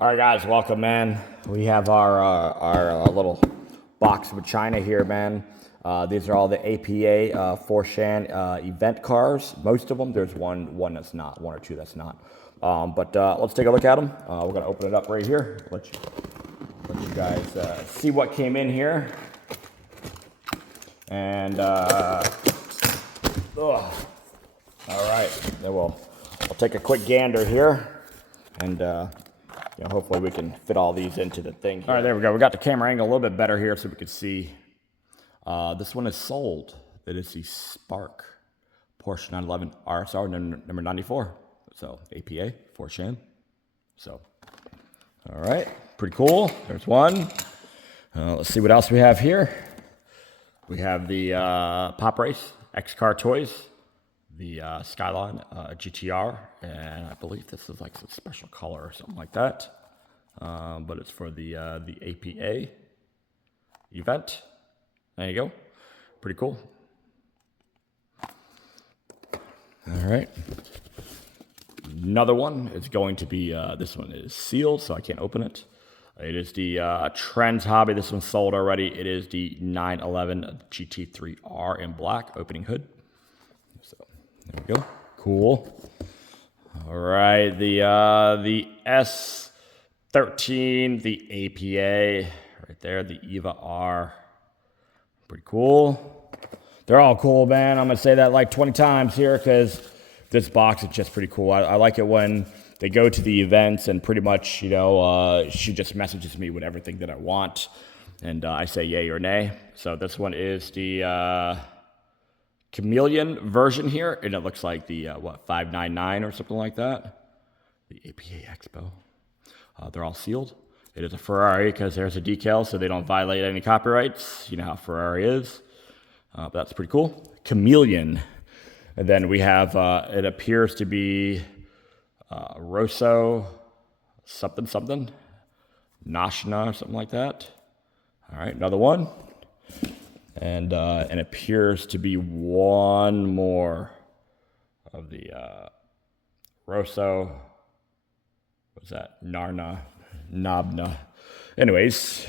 All right, guys, welcome, man. We have our little box of China here, man. These are all the APA Forshan event cars. Most of them. There's one that's not, one or two that's not. But let's take a look at them. We're gonna open it up right here. Let you guys see what came in here. And all right, then we'll take a quick gander here, and hopefully we can fit all these into the thing here. All right, there we go. We got the camera angle a little bit better here so we can see. This one is sold. It is the Spark Porsche 911 RSR number 94. So APA Forshan. So, all right, pretty cool. There's one. Let's see what else we have here. We have the Pop Race X Car Toys, the Skyline GTR, and I believe this is like some special color or something like that. But it's for the APA event. There you go. Pretty cool. All right. Another one is going to be, this one is sealed, so I can't open it. It is the Trends Hobby. This one's sold already. It is the 911 GT3R in black, opening hood. So there we go. Cool. All right, the S13, the APA, right there, the EVA R. Pretty cool. They're all cool, man. I'm gonna say that like 20 times here because this box is just pretty cool. I like it when they go to the events and pretty much, she just messages me with everything that I want, and I say yay or nay. So this one is the Chameleon version here, and it looks like the 599 or something like that. The APA XPO. They're all sealed. It is a Ferrari because there's a decal, so they don't violate any copyrights. You know how Ferrari is. But that's pretty cool. Chameleon. And then we have, it appears to be Rosso something, Nashna or something like that. All right, another one. And it appears to be one more of the Rosso. What's that? Nabna. Anyways,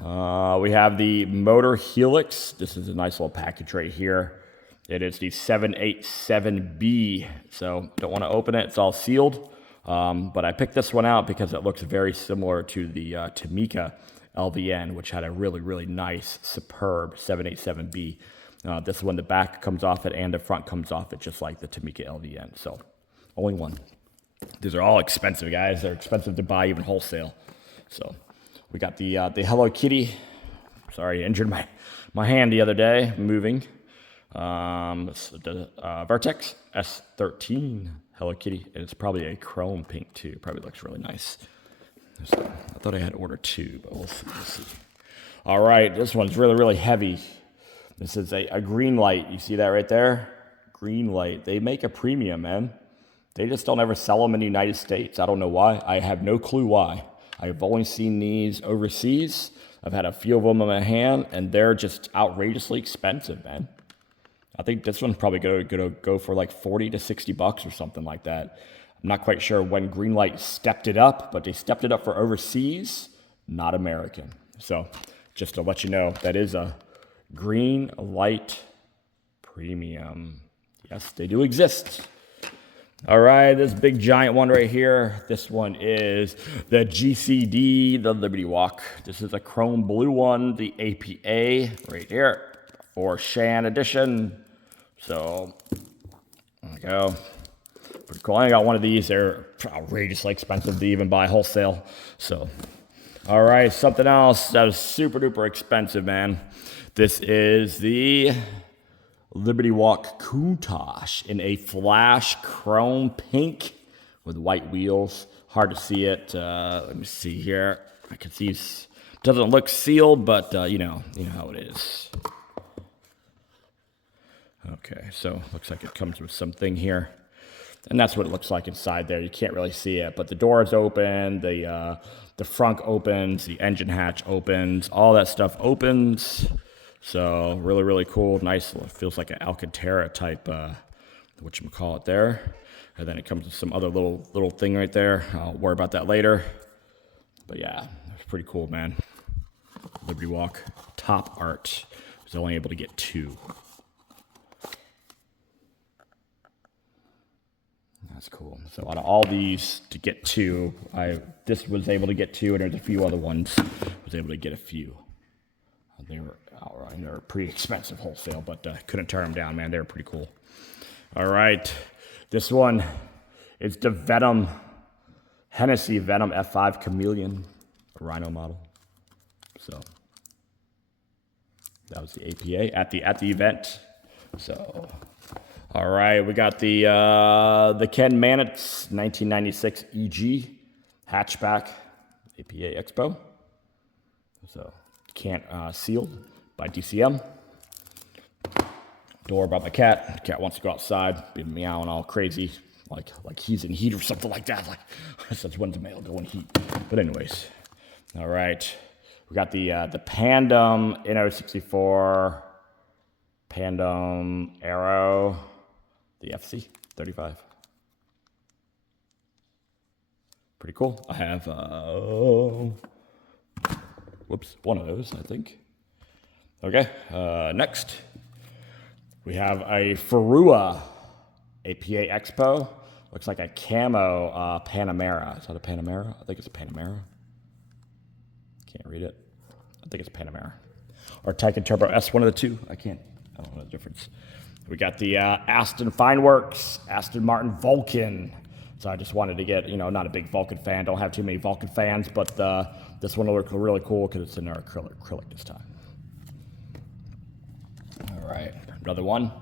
we have the Motor Helix. This is a nice little package right here. It is the 787B. So don't want to open it. It's all sealed. But I picked this one out because it looks very similar to the Tamica LVN, which had a really, really nice, superb 787B. This one, the back comes off it and the front comes off it, just like the Tamica LVN. So only one. These are all expensive, guys. They're expensive to buy, even wholesale. So we got the Hello Kitty. Sorry, I injured my hand the other day, moving. The Vertex S13 Hello Kitty, and it's probably a chrome pink too. Probably looks really nice. So, I thought I had ordered two, but we'll see. All right, this one's really, really heavy. This is a green light. You see that right there? Green light. They make a premium, man. They just don't ever sell them in the United States. I don't know why. I have no clue why. I've only seen these overseas. I've had a few of them in my hand, and they're just outrageously expensive, man. I think this one's probably gonna go for like 40 to 60 bucks or something like that. I'm not quite sure when Greenlight stepped it up, but they stepped it up for overseas, not American. So just to let you know, that is a green light premium. Yes, they do exist. All right, this big giant one right here. This one is the GCD, the Liberty Walk. This is a chrome blue one, the APA right here. Forshan edition. So there we go. Pretty cool. I got one of these. They're outrageously expensive to even buy wholesale. So, all right, something else that is super duper expensive, man. This is the Liberty Walk Countach in a flash chrome pink with white wheels. Hard to see it. Let me see here. I can see it doesn't look sealed, but you know how it is. Okay, so looks like it comes with something here. And that's what it looks like inside there. You can't really see it, but the door is open, the front opens, the engine hatch opens, all that stuff opens. So really, really cool. Nice, feels like an Alcantara type, whatchamacallit there. And then it comes with some other little thing right there. I'll worry about that later. But yeah, it's pretty cool, man. Liberty Walk top art. I was only able to get 2. That's cool. So out of all these, to get 2, this was able to get 2, and there's a few other ones. I was able to get a few. They were outright, they were pretty expensive wholesale, but couldn't turn them down, man. They were pretty cool. All right, this one is the Venom Hennessy Venom F5 Chameleon Rhino model. So that was the APA at the event. So. All right, we got the Ken Mannix 1996 EG hatchback, APA XPO. So can't sealed by DCM. Door about my cat. The cat wants to go outside, be meowing all crazy, like he's in heat or something like that. Like since when's the male go in heat? But anyways, all right, we got the Pandem NO64 Pandem Aero. The FC 35. Pretty cool. I have, one of those, I think. Okay, next. We have a Ferrua APA XPO. Looks like a camo Panamera. Is that a Panamera? I think it's a Panamera. Can't read it. I think it's a Panamera. Or Taycan Turbo S, one of the two. I don't know the difference. We got the Aston Fineworks, Aston Martin Vulcan. So I just wanted to get, not a big Vulcan fan. Don't have too many Vulcan fans, but this one will look really cool because it's in our acrylic this time. All right, another one,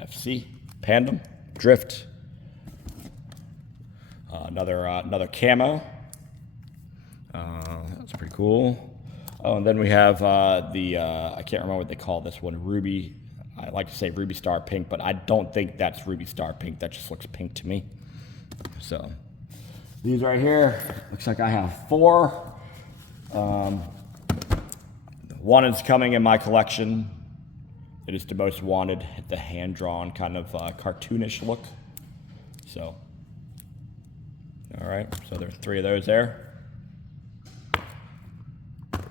FC, Pandem, Drift. Another camo. That's pretty cool. Oh, and then we have I can't remember what they call this one, Ruby. I like to say Ruby Star Pink, but I don't think that's Ruby Star Pink. That just looks pink to me. So these right here, looks like I have 4. One is coming in my collection. It is the most wanted, the hand-drawn kind of cartoonish look. So, all right, so there's 3 of those there.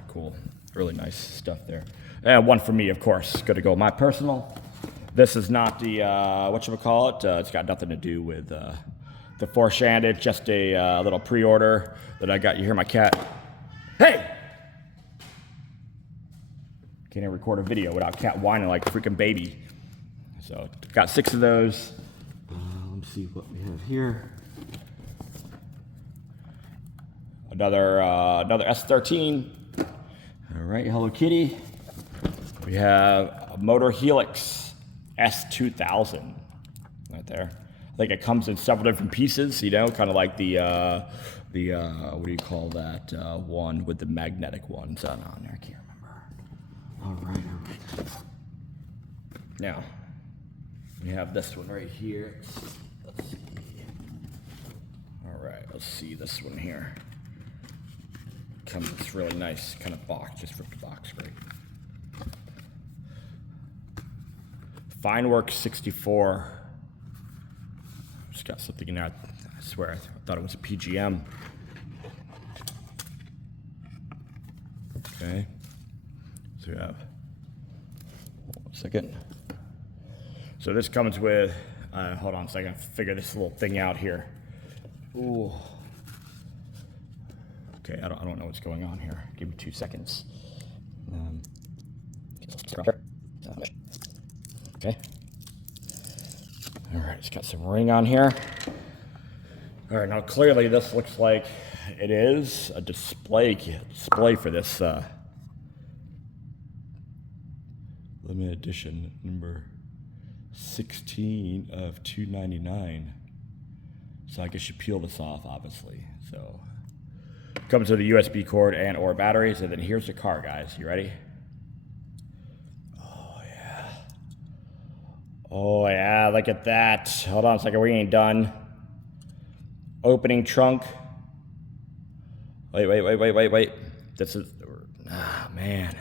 Cool, really nice stuff there. And one for me, of course, going to go my personal. This is not the, whatchamacallit, it's got nothing to do with the Forshand. It's just a little pre-order that I got. You hear my cat? Hey! Can't even record a video without cat whining like a freaking baby. So, got 6 of those. Let me see what we have here. Another S13. All right, Hello Kitty. We have a Motor Helix S2000 right there. I think it comes in several different pieces, kind of like the what do you call that one with the magnetic ones on there? I can't remember. All right. Now, we have this one right here. Let's see. All right, let's see this one here. Comes in this really nice kind of box, just ripped the box great. Fineworks 64. Just got something in there. I swear, I thought it was a PGM. Okay. So we have, hold on a second. So this comes with, hold on a second, figure this little thing out here. Ooh. Okay, I don't know what's going on here. Give me 2 seconds. Okay. All right, it's got some ring on here. All right, now clearly this looks like it is a display for this limited edition number 16 of 299. So I guess you peel this off, obviously. So comes with a USB cord and or batteries, and then here's the car, guys. You ready? Oh yeah, look at that. Hold on a second, we ain't done. Opening trunk. Wait. This is, man.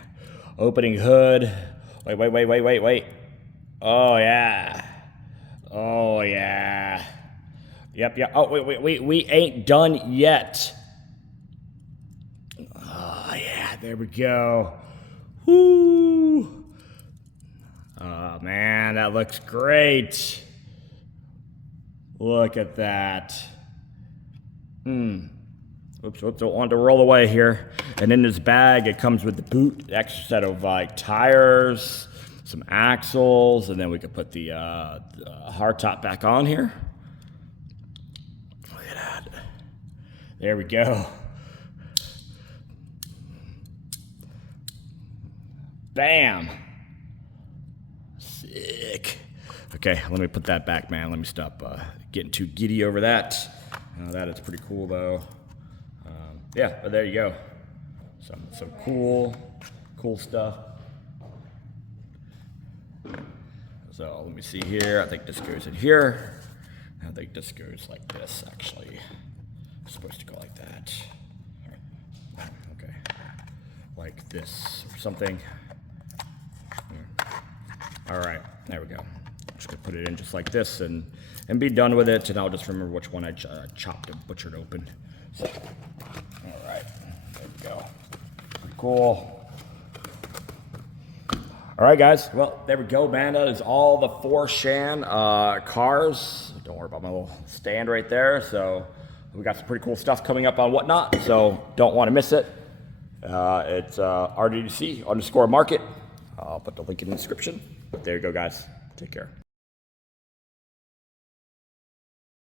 Opening hood. Wait. Oh yeah. Yep, yeah. Oh, wait. We ain't done yet. Oh, yeah, there we go. Woo. Oh, man, that looks great. Look at that. Oops, don't want to roll away here. And in this bag, it comes with the boot, extra set of like tires, some axles, and then we could put the hardtop back on here. Look at that. There we go. Bam. Sick. Okay, let me put that back, man. Let me stop getting too giddy over that. That is pretty cool, though. Yeah, but there you go. Some cool stuff. So let me see here. I think this goes in here. I think this goes like this, actually. It's supposed to go like that. Okay. Like this or something. All right, there we go. Just gonna put it in just like this and be done with it, and I'll just remember which one I chopped and butchered open. So, all right, there we go. Pretty cool. All right, guys. Well, there we go, man. That is all the 4 Shan cars. Don't worry about my little stand right there. So we got some pretty cool stuff coming up on Whatnot, so don't want to miss it. It's RDDC_market. I'll put the link in the description. But there you go, guys. Take care.